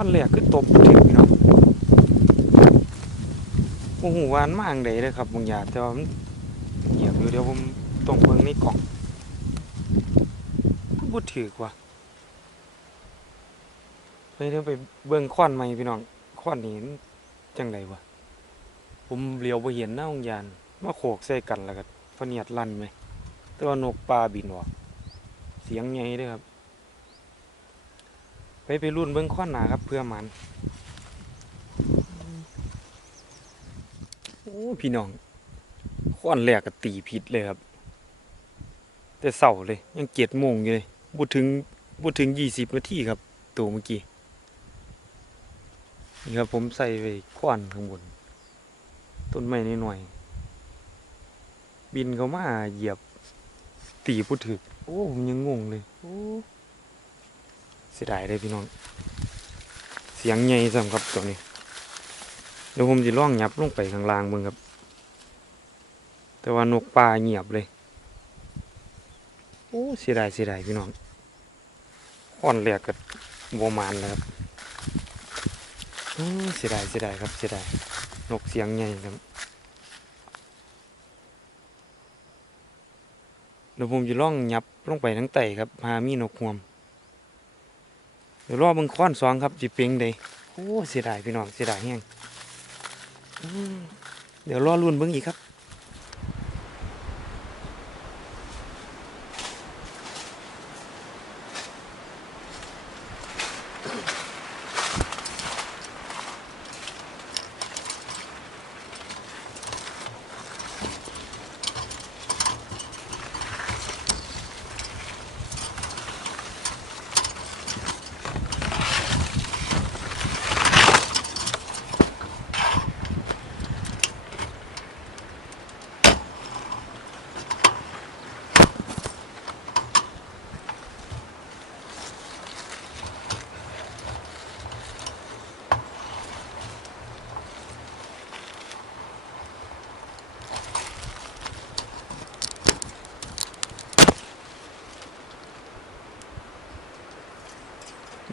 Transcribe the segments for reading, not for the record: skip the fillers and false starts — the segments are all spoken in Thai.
วันแรกคือตบถึงเนาะโอ้โหวานมากเลยเลยครับบางอย่างแต่ว่าเหยียบอยู่เดี๋ยวผมตรงเบิ่งในกล่องบ่ถือกว่าไปเดี๋ยวไปเบิ่งค้อนใหม่พี่น้องค้อนนี้จังไดวะผมเหลียวบ่เห็นหน้าองยานมาโขกใส่กันแล้วก็พะเนียดลั่นไหมแต่ว่านกปลาบินออกเสียงใหญ่เด้อครับไปรุ่นเบิ่งค้อนหนาครับเพื่อมันโอ้พี่น้องค้อนแรกก็ตีผิดเลยครับแต่เศร้าเลยยัง7 โมงอยู่เลยบ่ถึง20 นาทีครับตัวเมื่อกี้นี่ครับผมใส่ไว้ค้อนข้างบนต้นไม้นิดหน่อยบินเข้ามาเหยียบตีผู้ถึกโอ้ผมยังงงเลยโอ้เสียดายเลยพี่น้องเสียงใหญ่สำครับตัวนี้เดี๋ยวผมจะล่องยับลงไปข้างล่างมึงครับแต่ว่านกปลาเงียบเลยโอ้เสียดายพี่น้องค้อนแหลกกับโวมานเลยครับเสียดายครับเสียดายนกเสียงใหญ่ครับเดี๋ยวผมจะล่องยับลงไปทั้งไต่ครับพามีนกห่วมเดี๋ยวรอมึงค้อน2ครับจีเป่งเลยโอ้เสียดายพี่น้องเสียดายแห้งเดี๋ยวรอรุ่นเบิ้งอีกครับ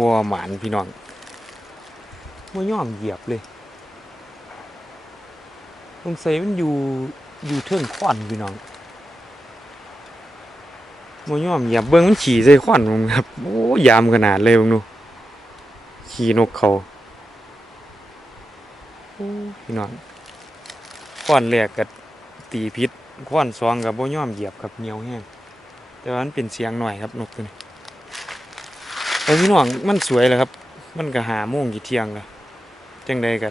บัวหมานพี่น้องบัวย่อมเหยียบเลยตรงใส่มันอยู่เทิงขวัญพี่น้องบัวย่อมเหยียบเบิ้งมันขี่ใส่ขวัญมึงครับโอ้ยามขนาดเลยมึงดูขี่นกเขาโอ้พี่น้อง ค้อนแรกก็ตีพิษค้อนสองก็บ่ยอมเหยียบครับเหนียวแห้งแต่ว่ามันเป็นเสียงหน่อยครับนกตัวนี้แต่พี่น้องมันสวยเลยครับมันก็5 โมงกี่เที่ยงแล้วจังใดก็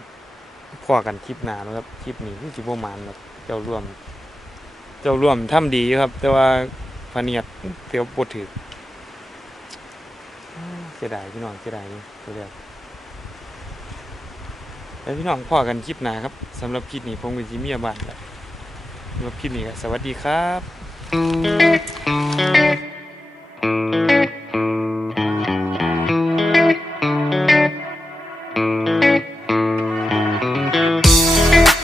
พอกันคลิปหน้าแล้วครับคลิปนี้คือสิบ่มานครับเจ้าร่วมทำดีอยู่ครับแต่ว่าพะเนียดเตียวบ่ถึกเสียดายพี่น้องเสียดายเลยตัวแรกแล้วพี่น้องพอกันคลิปหน้าครับสำหรับคลิปนี้ผมก็สิมีบ้านแล้วสำหรับคลิปนี้ก็สวัสดีครับ